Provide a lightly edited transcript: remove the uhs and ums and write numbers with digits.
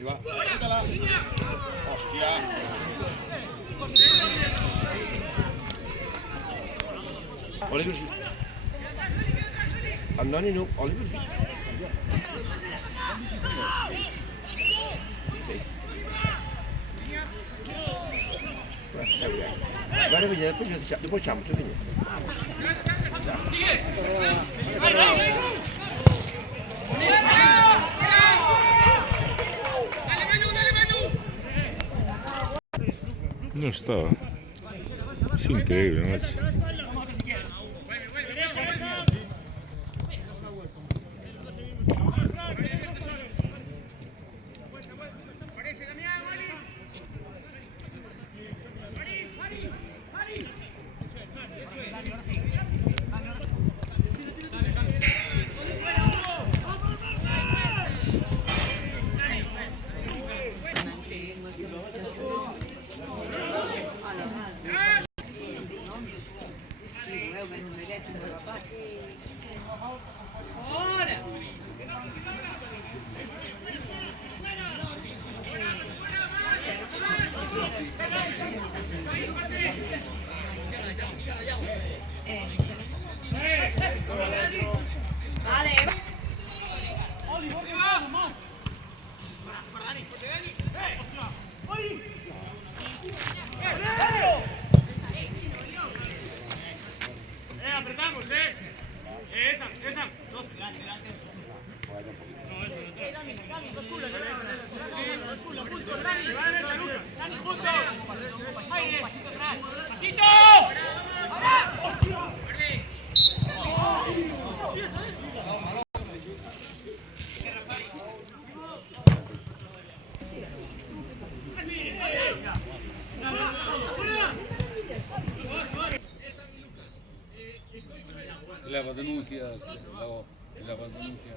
Y va. Quítala. Hostia. Oliver. Andoni no, Oliver. Guarda bây giờ có chậm chứ bây giờ. No estaba. Es increíble, macho. Apretamos, esa. Dos, delante. La denuncia, la denuncia.